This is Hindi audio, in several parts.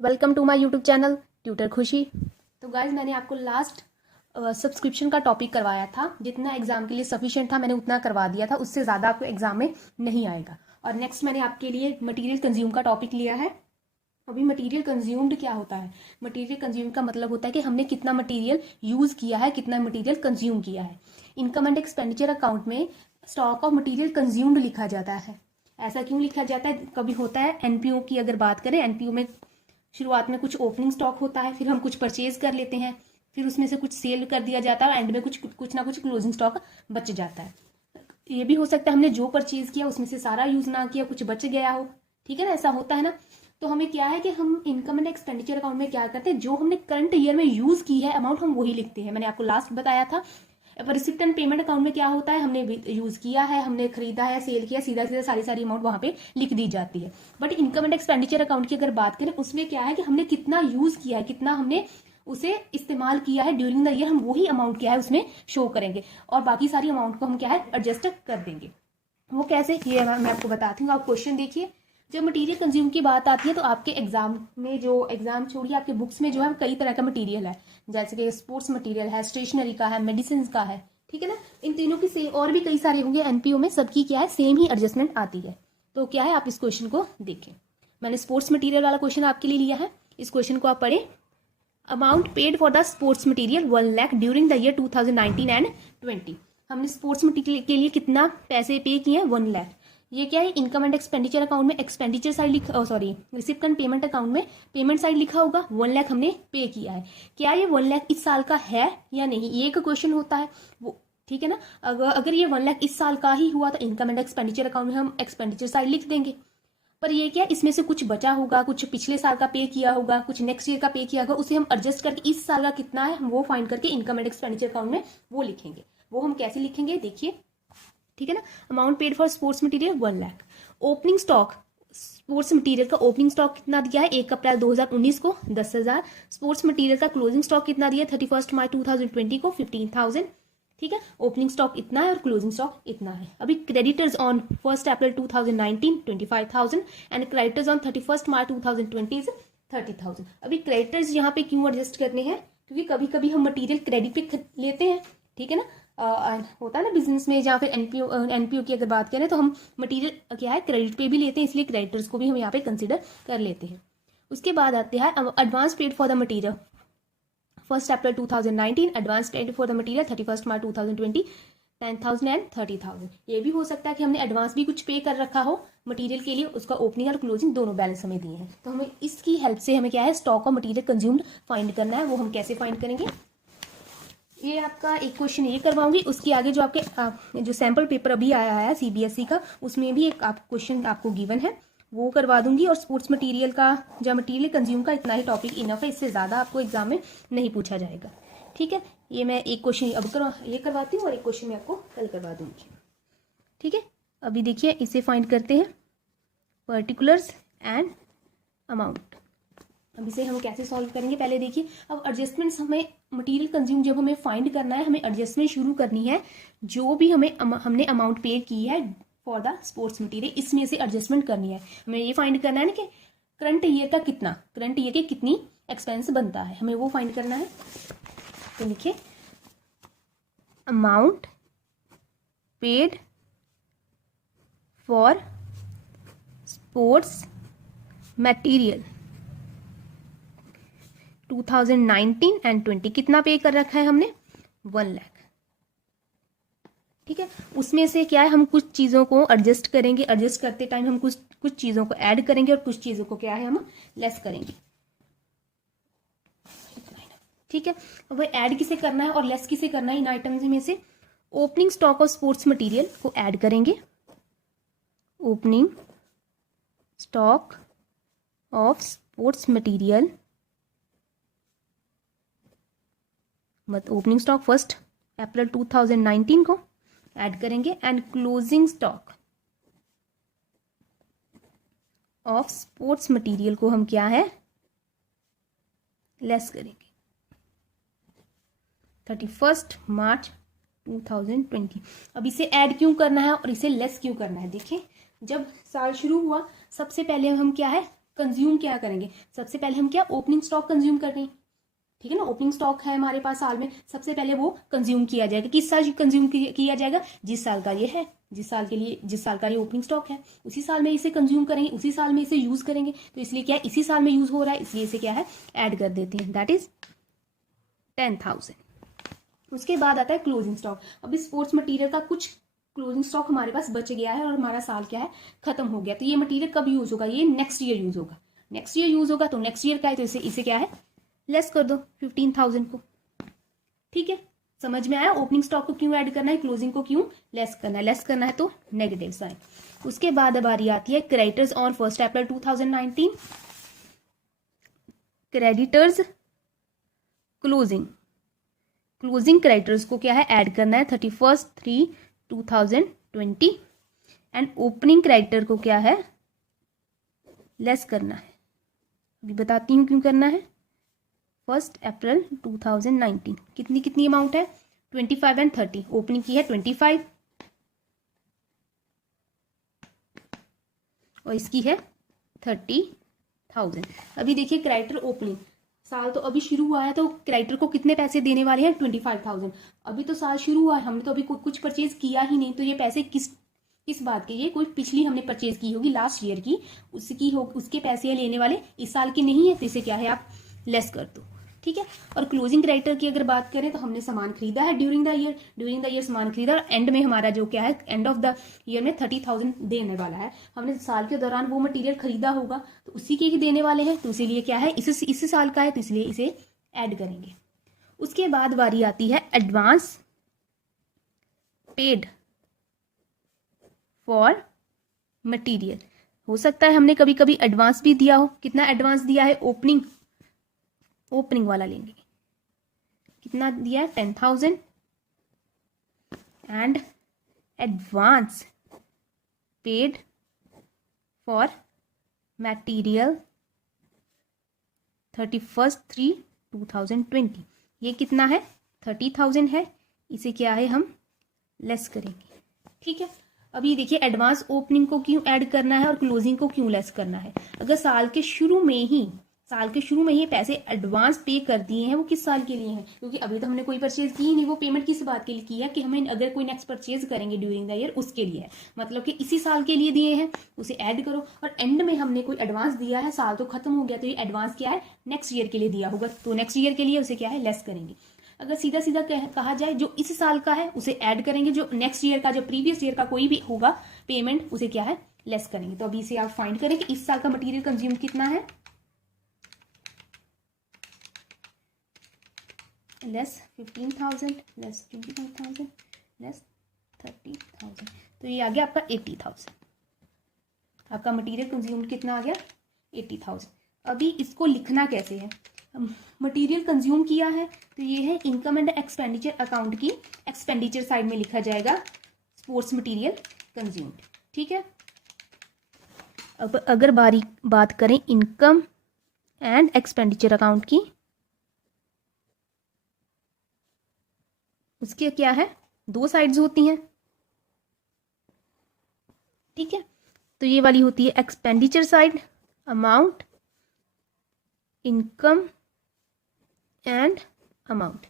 Welcome to my YouTube channel tutor Khushi. तो गाइज मैंने आपको लास्ट सब्सक्रिप्शन का टॉपिक करवाया था। जितना एग्जाम के लिए सफिशिएंट था मैंने उतना करवा दिया था, उससे ज़्यादा आपको एग्जाम में नहीं आएगा। और नेक्स्ट मैंने आपके लिए मटेरियल कंज्यूम का टॉपिक लिया है। अभी मटेरियल कंज्यूम्ड क्या होता है? मटेरियल कंज्यूम का मतलब होता है कि हमने कितना मटेरियल यूज़ किया है, कितना मटेरियल कंज्यूम किया है। इनकम एंड एक्सपेंडिचर अकाउंट में स्टॉक ऑफ मटेरियल कंज्यूम्ड लिखा जाता है। ऐसा क्यों लिखा जाता है? कभी होता है एनपीओ की अगर बात करें, एनपीओ में शुरुआत में कुछ ओपनिंग स्टॉक होता है, फिर हम कुछ परचेज कर लेते हैं, फिर उसमें से कुछ सेल कर दिया जाता है और एंड में कुछ ना कुछ क्लोजिंग स्टॉक बच जाता है। ये भी हो सकता है हमने जो परचेज किया उसमें से सारा यूज ना किया, कुछ बच गया हो। ठीक है ना, ऐसा होता है ना। तो हमें क्या है कि हम इनकम एंड एक्सपेंडिचर अकाउंट में क्या करते हैं, जो हमने करंट ईयर में यूज की है अमाउंट हम वही लिखते हैं। मैंने आपको लास्ट बताया था। रिसिप्ट एंड पेमेंट अकाउंट में क्या होता है, हमने यूज किया है, हमने खरीदा है, सेल किया, सीधा सीधा सारी अमाउंट वहां पे लिख दी जाती है। But income and expenditure account की अगर बात करें, उसमें क्या है कि हमने कितना यूज किया है, कितना हमने उसे इस्तेमाल किया है ड्यूरिंग द ईयर, हम वही अमाउंट क्या है उसमें शो करेंगे और बाकी सारी अमाउंट को हम क्या है एडजस्ट कर देंगे। वो कैसे, ये मैं आपको बताती हूँ। आप क्वेश्चन देखिए। जब मटेरियल कंज्यूम की बात आती है तो आपके एग्जाम में, जो एग्जाम छोड़िए, आपके बुक्स में जो है कई तरह का मटेरियल है। जैसे कि स्पोर्ट्स मटेरियल है, स्टेशनरी का है, मेडिसिन का है। ठीक है ना, इन तीनों की सेम और भी कई सारे होंगे एनपीओ में, सबकी क्या है सेम ही एडजस्टमेंट आती है। तो क्या है, आप इस क्वेश्चन को देखें। मैंने स्पोर्ट्स मटेरियल वाला क्वेश्चन आपके लिए लिया है, इस क्वेश्चन को आप पढ़ें। Amount paid for the sports material 1 lakh during the year 2019 and 20। हमने स्पोर्ट्स मटेरियल के लिए कितना पैसे पे किए हैं? 1 लाख। ये क्या है, इनकम एंड एक्सपेंडिचर अकाउंट में एक्सपेंडिचर साइड लिखा, sorry receipt and payment account में पेमेंट साइड लिखा होगा 1 लाख हमने पे किया है। क्या ये 1 लाख इस साल का है या नहीं, ये एक क्वेश्चन होता है वो। ठीक है ना, अगर ये 1 लाख इस साल का ही हुआ तो इनकम एंड एक्सपेंडिचर अकाउंट में हम एक्सपेंडिचर साइड लिख देंगे। पर ये क्या, इसमें से कुछ बचा होगा, कुछ पिछले साल का पे किया होगा, कुछ नेक्स्ट ईयर का पे किया होगा, उसे हम एडजस्ट करके इस साल का कितना है हम वो फाइंड करके इनकम एंड एक्सपेंडिचर अकाउंट में वो लिखेंगे। वो हम कैसे लिखेंगे देखिए। ठीक है ना, amount paid for sports material 1 lakh. Opening stock, sports material का ओपनिंग स्टॉक कितना दिया है 1 अप्रैल 2019 को 10,000। स्पोर्ट्स मटेरियल का क्लोजिंग स्टॉक कितना दिया 31 मार्च 2020 को 15,000। ठीक है, ओपनिंग स्टॉक इतना है और क्लोजिंग स्टॉक इतना है। अभी creditors on 1 April 2019 25,000 and creditors on 31 March 2020 is 30,000। अभी क्रेडिटर्स यहाँ पे क्यों एडजस्ट करने हैं, क्योंकि कभी कभी हम मटेरियल क्रेडिट पे लेते हैं। ठीक है ना, होता है ना बिजनेस में, जहाँ फिर एनपीओ की अगर बात करें तो हम मटेरियल क्या है क्रेडिट पे भी लेते हैं, इसलिए क्रेडिटर्स को भी हम यहाँ पे कंसिडर कर लेते हैं। उसके बाद आते हैं advance paid for the material 1 April 2019, advance paid for the material 31 March 2020 10,000 and 30,000। ये भी हो सकता है कि हमने एडवांस भी कुछ पे कर रखा हो मटेरियल के लिए, उसका ओपनिंग और क्लोजिंग दोनों बैलेंस हमें दिए हैं। तो हमें इसकी हेल्प से हमें क्या है stock of material consumed find करना है। वो हम कैसे फाइंड करेंगे, ये आपका एक क्वेश्चन ये करवाऊंगी। उसके आगे जो आपके जो सैंपल पेपर अभी आया है सीबीएसई का, उसमें भी एक क्वेश्चन आपको गिवन है, वो करवा दूंगी। और स्पोर्ट्स मटेरियल का, जो मटेरियल कंज्यूम का, इतना ही टॉपिक इनफ है, इससे ज़्यादा आपको एग्जाम में नहीं पूछा जाएगा। ठीक है, ये मैं एक क्वेश्चन अब ये करवाती हूँ और एक क्वेश्चन मैं आपको कल करवा दूंगी। ठीक है, अभी देखिए इसे फाइंड करते हैं, पर्टिकुलर्स एंड अमाउंट। अब इसे हम कैसे सॉल्व करेंगे पहले देखिए। अब एडजस्टमेंट्स, हमें मटेरियल कंज्यूम जब हमें फाइंड करना है, हमें एडजस्टमेंट शुरू करनी है। जो भी हमने अमाउंट पे की है फॉर द स्पोर्ट्स मटेरियल, इसमें से एडजस्टमेंट करनी है। हमें ये फाइंड करना है ना कि करंट ईयर का कितना, करंट ईयर के कितनी एक्सपेंस बनता है, हमें वो फाइंड करना है। तो लिखिए amount paid for sports material 2019 and 20, कितना पे कर रखा है हमने 1 लाख। ठीक है, उसमें से क्या है हम कुछ चीज़ों को एडजस्ट करेंगे, एडजस्ट करते टाइम हम कुछ चीज़ों को ऐड करेंगे और कुछ चीज़ों को क्या है हम लेस करेंगे। ठीक है, अब वह ऐड किसे करना है और लेस किसे करना है इन आइटम्स में से, opening stock of sports material को ऐड करेंगे। Opening stock of sports material, opening stock 1 अप्रैल 2019 को ऐड करेंगे and closing stock of sports material को हम क्या है लेस करेंगे 31 मार्च 2020। अब इसे ऐड क्यों करना है और इसे लेस क्यों करना है, देखिए जब साल शुरू हुआ सबसे पहले हम क्या है कंज्यूम क्या करेंगे, सबसे पहले हम क्या ओपनिंग स्टॉक कंज्यूम कर रहे हैं, ठीक है ना। ओपनिंग स्टॉक है हमारे पास साल में, सबसे पहले वो कंज्यूम किया जाएगा। किस साल कंज्यूम किया जाएगा, जिस साल का ये है, जिस साल का ये ओपनिंग स्टॉक है, उसी साल में इसे कंज्यूम करेंगे, उसी साल में इसे यूज करेंगे। तो इसलिए क्या है, इसी साल में यूज हो रहा है, इसलिए इसे क्या है ऐड कर देते हैं, दैट इज 10,000। उसके बाद आता है क्लोजिंग स्टॉक। अभी स्पोर्ट्स मटेरियल का कुछ क्लोजिंग स्टॉक हमारे पास बच गया है और हमारा साल क्या है खत्म हो गया। तो ये मटेरियल कब यूज होगा, ये नेक्स्ट ईयर यूज होगा। नेक्स्ट ईयर यूज होगा तो नेक्स्ट ईयर का है, तो इसे क्या है लेस कर दो 15,000 को। ठीक है, समझ में आया ओपनिंग स्टॉक को क्यों ऐड करना है, क्लोजिंग को क्यों लेस करना है। लेस करना है तो नेगेटिव साइन। उसके बाद बारी आती है creditors on 1 April 2019। Creditors closing creditors को क्या है ऐड करना है 31/3/2020 एंड ओपनिंग क्रेडिटर को क्या है लेस करना है। अभी बताती हूँ क्यों करना है। 1 अप्रैल 2019 कितनी अमाउंट है 25 एंड 30। ओपनिंग की है 25 और इसकी है 30,000। अभी देखिए क्रेडिटर ओपनिंग, साल तो अभी शुरू हुआ है तो क्रेडिटर को कितने पैसे देने वाले हैं 25,000। अभी तो साल शुरू हुआ है, हमने तो अभी कुछ परचेज किया ही नहीं, तो ये पैसे किस बात के, ये कोई पिछली हमने परचेज की होगी लास्ट ईयर की, उसके पैसे लेने वाले इस साल के नहीं है, तो इसे क्या है आप लेस कर दो। ठीक है, और क्लोजिंग क्रेडिटर की अगर बात करें तो हमने सामान खरीदा है ड्यूरिंग द ईयर सामान खरीदा और एंड में हमारा जो क्या है एंड ऑफ द ईयर में 30,000 देने वाला है। हमने साल के दौरान वो मटेरियल खरीदा होगा तो उसी के ही देने वाले हैं, तो इसीलिए क्या है इसी साल का है, तो इसलिए इसे ऐड करेंगे। उसके बाद बारी आती है एडवांस पेड फॉर मटीरियल। हो सकता है हमने कभी कभी एडवांस भी दिया हो। कितना एडवांस दिया है, ओपनिंग वाला लेंगे, कितना दिया है 10,000 and advance paid for material 31/3/2020। ये कितना है 30,000 है, इसे क्या है हम लेस करेंगे। ठीक है, अभी देखिए एडवांस ओपनिंग को क्यों ऐड करना है और क्लोजिंग को क्यों लेस करना है। अगर साल के शुरू में ही पैसे एडवांस पे कर दिए हैं, वो किस साल के लिए हैं, क्योंकि अभी तो हमने कोई परचेज की नहीं, वो पेमेंट किस बात के लिए की है कि हमें अगर कोई नेक्स्ट परचेज करेंगे ड्यूरिंग द ईयर उसके लिए है, मतलब कि इसी साल के लिए दिए हैं, उसे ऐड करो। और एंड में हमने कोई एडवांस दिया है, साल तो खत्म हो गया, तो ये एडवांस क्या है नेक्स्ट ईयर के लिए दिया होगा, तो नेक्स्ट ईयर के लिए उसे क्या है लेस करेंगे। अगर सीधा कहा जाए जो इस साल का है उसे ऐड करेंगे, जो नेक्स्ट ईयर का जो प्रीवियस ईयर का कोई भी होगा पेमेंट उसे क्या है लेस करेंगे। तो अभी इसे आप फाइंड करें कि इस साल का मटेरियल कंज्यूम कितना है, लेस 15,000 लेस 25,000 लेस 30,000, तो ये आ गया आपका 80,000। आपका मटेरियल कंज्यूम कितना आ गया 80,000। अभी इसको लिखना कैसे है, मटेरियल कंज्यूम किया है तो ये है इनकम एंड एक्सपेंडिचर अकाउंट की एक्सपेंडिचर साइड में लिखा जाएगा स्पोर्ट्स मटेरियल कंज्यूम्ड। ठीक है, अब अगर बात करें इनकम एंड एक्सपेंडिचर अकाउंट की, उसके क्या है दो साइड्स होती हैं। ठीक है, तो ये वाली होती है expenditure side amount, income and amount.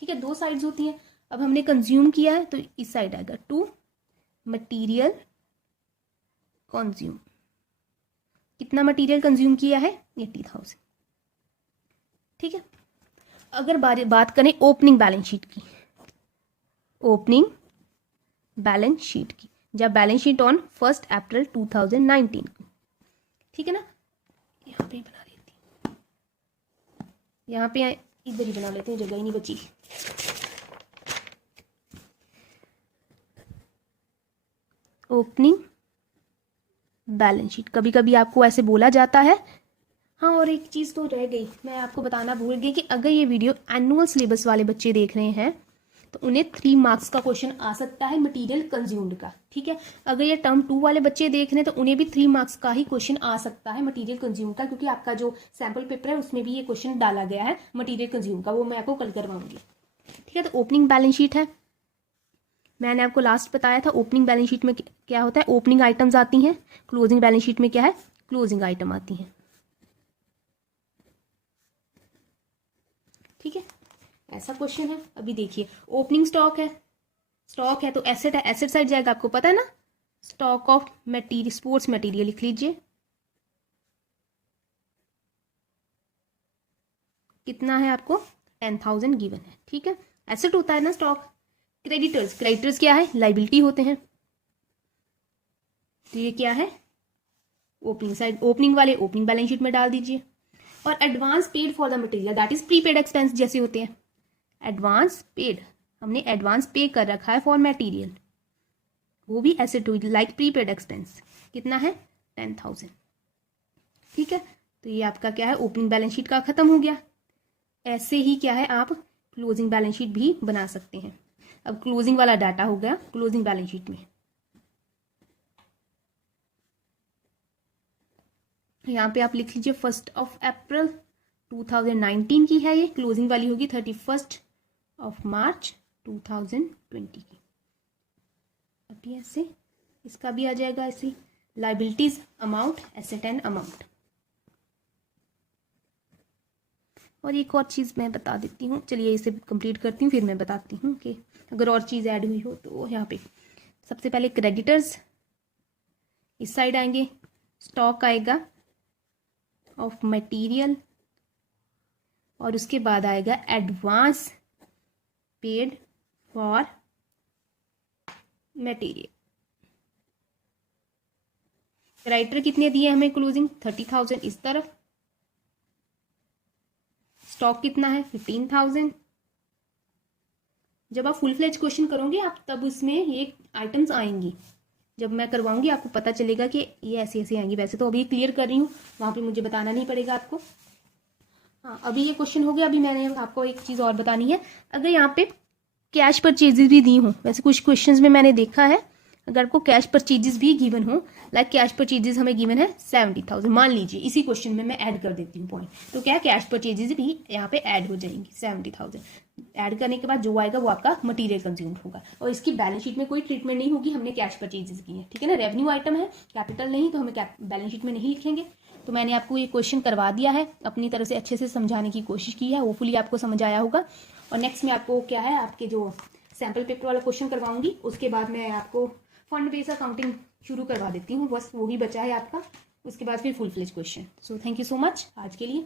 ठीक है, दो साइड्स होती हैं। अब हमने कंज्यूम किया है तो इस साइड आएगा टू मटेरियल कंज्यूम। कितना मटेरियल कंज्यूम किया है 80,000। ठीक है, अगर बात करें ओपनिंग बैलेंस शीट की, जब बैलेंस शीट ऑन 1 अप्रैल 2019। ठीक है ना, यहाँ पे बना लेती हूँ, यहाँ पे इधर ही बना लेते हैं, जगह ही नहीं बची। ओपनिंग बैलेंस शीट, कभी कभी आपको ऐसे बोला जाता है। हाँ, और एक चीज़ तो रह गई, मैं आपको बताना भूल गई कि अगर ये वीडियो एनुअल सिलेबस वाले बच्चे देख रहे हैं तो उन्हें 3 मार्क्स का क्वेश्चन आ सकता है मटेरियल कंज्यूम्ड का। ठीक है, अगर ये टर्म 2 वाले बच्चे देख रहे हैं तो उन्हें भी 3 मार्क्स का ही क्वेश्चन आ सकता है मटेरियल कंज्यूम का, क्योंकि आपका जो सैम्पल पेपर है उसमें भी ये क्वेश्चन डाला गया है मटेरियल कंज्यूम का, वो मैं आपको कल करवाऊंगी। ठीक है, तो ओपनिंग बैलेंस शीट है, मैंने आपको लास्ट बताया था ओपनिंग बैलेंस शीट में क्या होता है, ओपनिंग आइटम्स आती हैं, क्लोजिंग बैलेंस शीट में क्या है क्लोजिंग आइटम आती हैं। ठीक है, ऐसा क्वेश्चन है। अभी देखिए ओपनिंग स्टॉक है तो एसेट है, एसेट साइड जाएगा, आपको पता है ना। Stock of material, sports material लिख लीजिए। कितना है आपको, 10,000 गिवन है, ठीक है। एसेट होता है ना स्टॉक। क्रेडिटर्स क्या है, लाइबिलिटी होते हैं। तो ये क्या है, ओपनिंग साइड, ओपनिंग वाले ओपनिंग बैलेंस शीट में डाल दीजिए। और advance paid for the material that is prepaid expense जैसे होते हैं। एडवांस पेड, हमने एडवांस पे कर रखा है फॉर मटेरियल, वो भी एसेट हुई लाइक प्रीपेड एक्सपेंस। कितना है, 10,000, ठीक है। तो ये आपका क्या है, ओपनिंग बैलेंस शीट का खत्म हो गया। ऐसे ही क्या है, आप क्लोजिंग बैलेंस शीट भी बना सकते हैं। अब क्लोजिंग वाला डाटा हो गया क्लोजिंग बैलेंस शीट में। यहाँ पे आप लिख लीजिए 1 अप्रैल 2019 की है ये, क्लोजिंग वाली होगी 31 मार्च 2020 की। अभी ऐसे इसका भी आ जाएगा ऐसे, liabilities amount, asset and amount. और एक और चीज़ मैं बता देती हूँ, चलिए इसे कंप्लीट करती हूँ फिर मैं बताती हूँ कि अगर और चीज़ ऐड हुई हो तो। यहाँ पे सबसे पहले क्रेडिटर्स इस साइड आएंगे, स्टॉक आएगा ऑफ मटेरियल, और उसके बाद आएगा advance paid for material. Creditor कितने दिए हमें, क्लोजिंग 30,000 इस तरफ, स्टॉक कितना है 15,000। जब आप फुल फ्लेज क्वेश्चन करोगे आप तब उसमें ये आइटम्स आएंगी, जब मैं करवाऊंगी आपको पता चलेगा कि ये ऐसे ऐसे आएंगी। वैसे तो अभी क्लियर कर रही हूँ, वहां पे मुझे बताना नहीं पड़ेगा आपको। हाँ, अभी ये क्वेश्चन हो गया। अभी मैंने आपको एक चीज़ और बतानी है, अगर यहाँ पे कैश परचेजेस भी दी हों, वैसे कुछ क्वेश्चंस में मैंने देखा है अगर आपको कैश परचेजेस भी गिवन हो, लाइक कैश परचेजेस हमें गिवन है 70,000, मान लीजिए इसी क्वेश्चन में मैं ऐड कर देती हूँ पॉइंट, तो क्या कैश परचेजेस भी यहाँ पे ऐड हो जाएंगी। 70,000 ऐड करने के बाद जो आएगा वो आपका मटेरियल कंज्यूम्ड होगा, और इसकी बैलेंस शीट में कोई ट्रीटमेंट नहीं होगी, हमने कैश परचेजेस की है, ठीक है ना। रेवेन्यू आइटम है, कैपिटल नहीं, तो हमें बैलेंस शीट में नहीं लिखेंगे। तो मैंने आपको ये क्वेश्चन करवा दिया है, अपनी तरफ से अच्छे से समझाने की कोशिश की है, होपफुली आपको समझ आया होगा। और नेक्स्ट में आपको क्या है, आपके जो सैम्पल पेपर वाला क्वेश्चन करवाऊंगी, उसके बाद मैं आपको फंड बेस्ड अकाउंटिंग शुरू करवा देती हूँ, बस वही बचा है आपका, उसके बाद फिर full fledge question. So thank you so much आज के लिए।